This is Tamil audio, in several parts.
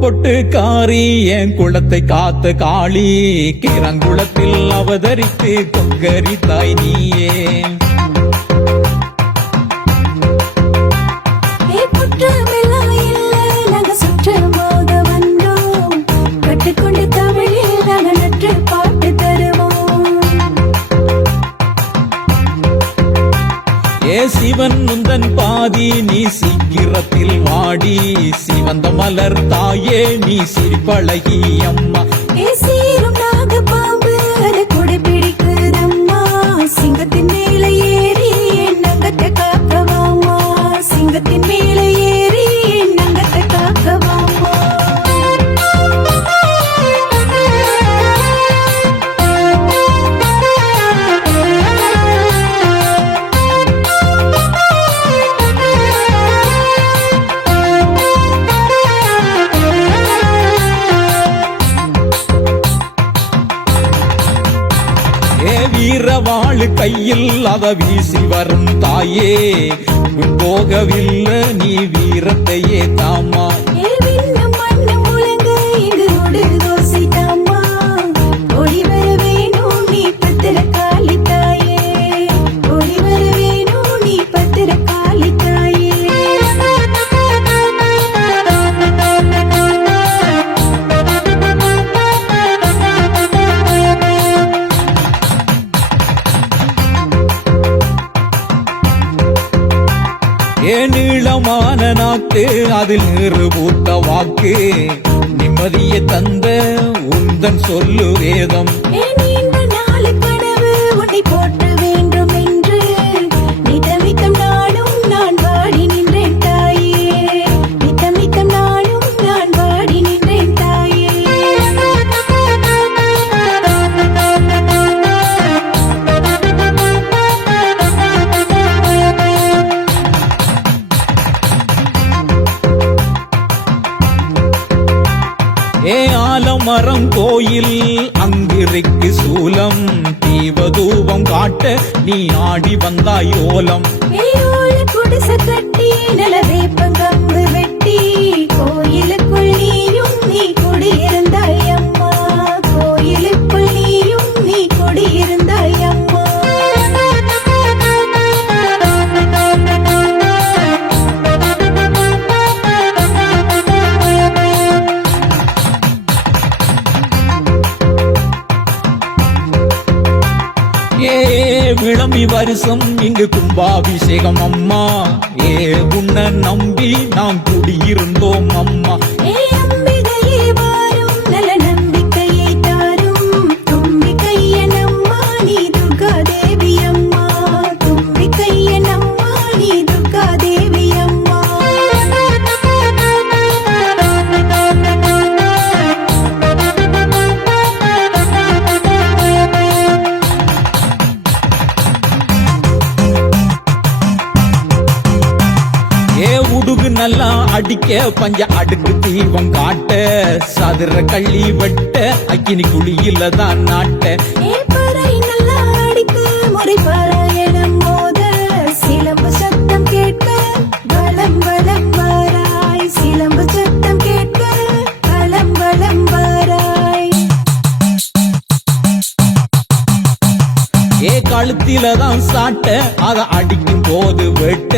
பொட்டு காரி என் குளத்தை காத்த காளி கிரங்குளத்தில் அவதரித்து கொங்கரித்தாய் நீயே. சிவன் முந்தன் பாதி நீ சீக்கிரத்தில் வாடி சிவந்த மலர் தாயே நீ சிரிப்பழகி அம்மா. சீரும் நாக பாம்பு அதை கொடை பிடிக்குதம்மா சிங்கத்தின் மேல ஏறி என் நங்கத்தை காக்கவாமா சிங்கத்தின் மேல ஏறி என் நங்கத்தை காக்கவாமா. வீரவாளு கையில் அத வீசி வரும் தாயே போகவில்லை நீ வீரத்தையே தாமா. நீளமான நாக்கு அதில் நிறுபூத்த வாக்கு நிம்மதியை தந்த உந்தன் சொல்லு வேதம். போற்ற வேண்டும் என்று நிதமித்தம் நானும் நான் வாடி நின்றேன் தாயே நிதமித்தம் நானும் நான் வாடி நின்றேன் தாயே. ஆலமரம் கோயில் அங்கிருக்கு சூலம் தீபதூபம் காட்ட நீ ஆடி வந்தாயோலம். குடிசை கட்டி நிலவேப்பங்கம்பு வெட்டி கோயிலுக்குள் நீயும் நீ குடியிருந்தாய் அம்மா கோயிலுக்குள் நீயும் நீ குடியிருந்தாய் அம்மா. விளம்பி வருஷம் இங்கு கும்பாபிஷேகம் அம்மா உன்னை நம்பி நாம் குடியிருந்தோம் அம்மா. நல்ல நம்பிக்கையை தாரும் தும்பிக்கையன் அம்மா நீ துர்கா தேவி அம்மா தும்பிக்கையன் அம்மா நீ துர்கா தேவி அம்மா. உடுகு நல்லா அடிக்க பஞ்ச அடுக்கு தீபம் காட்ட சதுர கள்ளி வெட்ட அக்கினி குழியில தான் நாட்ட. நல்லா அடிக்கு முறை பாராயணம் போத சிலம்பு சத்தம் கேட்க வலம் வலம் வாராய் சிலம்பு சத்தம் கேட்க வலம் வலம் வாராய். கழுத்தில தான் சாட்ட அத அடிக்கும் போது வெட்ட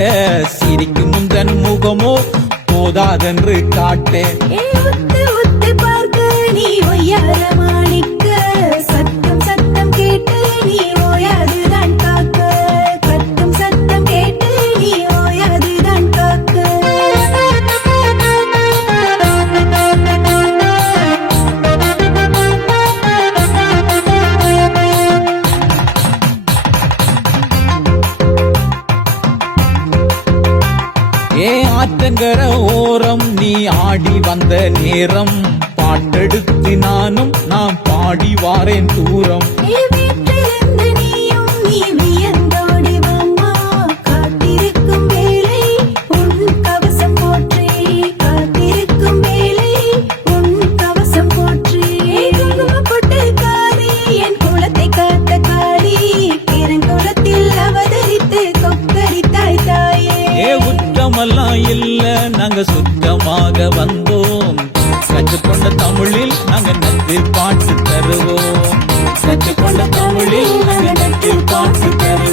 சிரிக்கும் முந்தன் முகமோ போதாதென்று காட்ட. பார்க்க நீ ஒய்யாரமாணிக்க சத்தம் சத்தம் கேட்டு நீ ஓயாதுதான் காக்க கத்தும் சத்தம் கேட்டு நீ ஓயாதுதான் காக்க. ஆற்றங்கர ஓரம் நீ ஆடி வந்த நேரம் பாட்டெடுத்து நானும் நான் பாடி வாரேன் தூரம். காத்திருக்கும் வேலை உன் கவசம் போற்றி காத்திருக்கும் வேலை உன் கவசம் போற்றி. பொட்டு காரி என் குலத்தை காத்த காளி கிரங்குளத்தில் அவதரித்து கொக்கரித்தாய் தாயே. குற்றமெல்லாம் இல்ல நாங்க சுத்தமாக வந்தோம் கற்றுக்கொண்ட தமிழில் நாங்க நட்டு பாட்டு தருவோம். கற்றுக்கொண்ட தமிழில் நாங்க நட்டு பாட்டு தருவோம்.